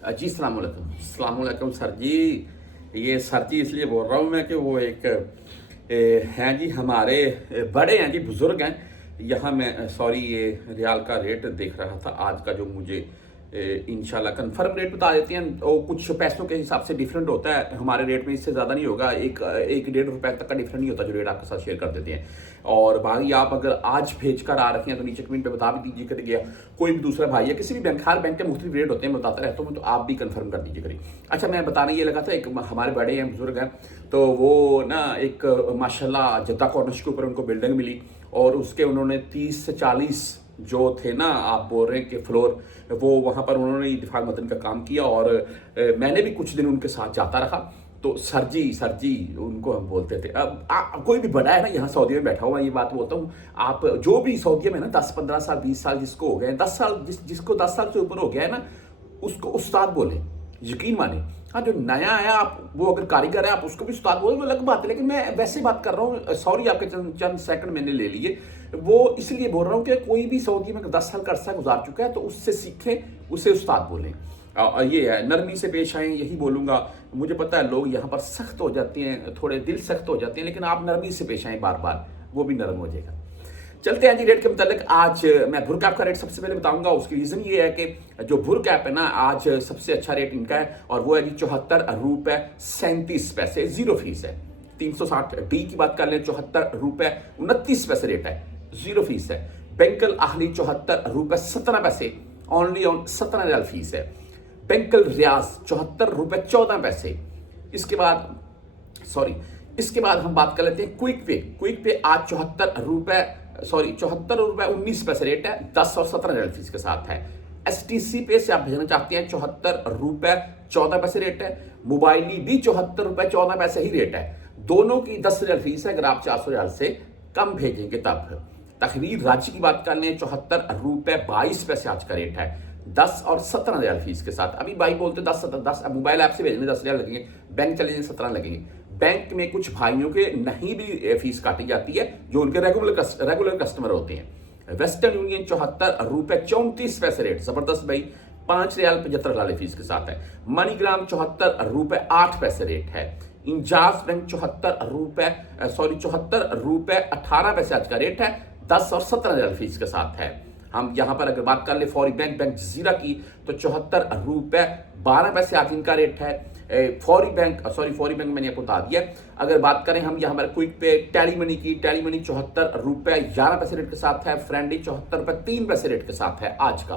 जी अस्सलाम वालेकुम सर जी। ये सर जी इसलिए बोल रहा हूँ मैं कि वो एक हैं जी हमारे बड़े हैं जी, बुजुर्ग हैं। यहाँ मैं सॉरी ये रियाल का रेट देख रहा था आज का, जो मुझे इंशाल्लाह कंफर्म रेट बता देते हैं। वो कुछ पैसों के हिसाब से डिफरेंट होता है, हमारे रेट में इससे ज़्यादा नहीं होगा। एक डेढ़ रुपए तक का डिफरेंट नहीं होता जो रेट आपके साथ शेयर कर देते हैं। और बाकी आप अगर आज भेज कर आ रखे हैं तो नीचे कमेंट पे बता भी दीजिए करिए। कोई भी दूसरा भाई है किसी भी बैंक, हर बैंक के मुख्तलिफ रेट होते हैं, मैं बताता रहता हूँ, तो आप भी कंफर्म कर दीजिए करिए। अच्छा, मैं बताने ये लगा था, एक हमारे बड़े हैं, बुजुर्ग हैं, तो वो ना एक माशाल्लाह जद्दा कॉर्निश के ऊपर उनको बिल्डिंग मिली, और उसके उन्होंने 30 से 40 जो थे ना, आप बोल रहे हैं कि फ्लोर, वो वहाँ पर उन्होंने इत्तेफाक मदन का काम किया। और मैंने भी कुछ दिन उनके साथ जाता रहा। तो सर जी उनको हम बोलते थे। अब कोई भी बड़ा है ना यहाँ सऊदी में बैठा हुआ, ये बात बोलता हूँ, आप जो भी सऊदी में ना 10-15 साल 20 साल जिसको हो गए, 10 साल जिसको 10 साल से ऊपर हो गया है ना, उसको उस्ताद बोले, यकीन माने। हाँ, जो नया आया आप, वो अगर कारीगर है आप उसको भी उस्ताद बोले, वो अलग बात है। लेकिन मैं वैसे बात कर रहा हूँ, सॉरी आपके चंद सेकंड मैंने ले लिए, वो इसलिए बोल रहा हूँ कि कोई भी सऊदी में 10 साल का अरसा गुजार चुका है तो उससे सीखें, उसे उस्ताद बोलें। ये है, नरमी से पेश आए, यही बोलूंगा। मुझे पता है लोग यहाँ पर सख्त हो जाते हैं, थोड़े दिल सख्त हो जाते हैं, लेकिन आप नरमी से पेश आए बार बार, वो भी नरम हो जाएगा। चलते हैं जी रेट के मुतालिक। आज मैं भुर कैप का रेट सबसे पहले बताऊंगा। उसकी रीजन ये है कि जो भुर कैप है ना, आज सबसे अच्छा रेट इनका है, और वो है जी 74 रुपए 37 पैसे, 0 फीस है। 360 डी की बात कर लें, 74 रुपए 29 पैसे रेट है, 0 फीस है। बैंकल आहली 74 रुपए 17 पैसे, ओनली ऑन 17 रियाल फीस है। बैंकल रियाज 74 रुपए 14 पैसे। इसके बाद इसके बाद हम बात कर लेते हैं क्विक पे आज 74 रुपए 19 पैसे रेट है, 10 और 17 रियाल फीस के साथ है। STC पे से आप भेजना चाहते हैं 74 रुपए 14 पैसे रेट है। मोबाइली भी 74 रुपए 14 पैसे ही रेट है। दोनों की 10 रियाल फीस है, अगर आप 400 रियाल से कम भेजेंगे तब। तहरीर रांची की बात कर लें, 74 रुपए 22 पैसे आज का रेट है, 10 और 17 रियाल फीस के साथ। अभी भाई बोलते 10 मोबाइल ऐप से भेजने 10 रियाल लगेंगे, बैंक चले जाए 17 लगेंगे। बैंक में कुछ भाइयों के नहीं भी फीस काटी जाती है, जो उनके रेगुलर कस्टमर होते हैं। वेस्टर्न यूनियन 74 रुपए 34 पैसे रेट, जबरदस्त भाई, 5 रियाल 75 डाले फीस के साथ है। मनीग्राम 74 रुपए 8 पैसे रेट है। इंजाज बैंक 74 रुपए 18 पैसे आज का रेट है, 10 और 17 रियाल फीस के साथ है। हम यहां पर अगर बात कर ले फौरी बैंक जजीरा की, तो 74 रुपए 12 पैसे आज इनका रेट है। फौरी बैंक मैंने आपको बता दिया। अगर बात करें हम यहाँ पर क्विक पे टैली मनी की, टैली मनी 74 रुपए 11 पैसे रेट के साथ है। फ्रेंडली 74 रुपए 3 पैसे रेट के साथ है आज का।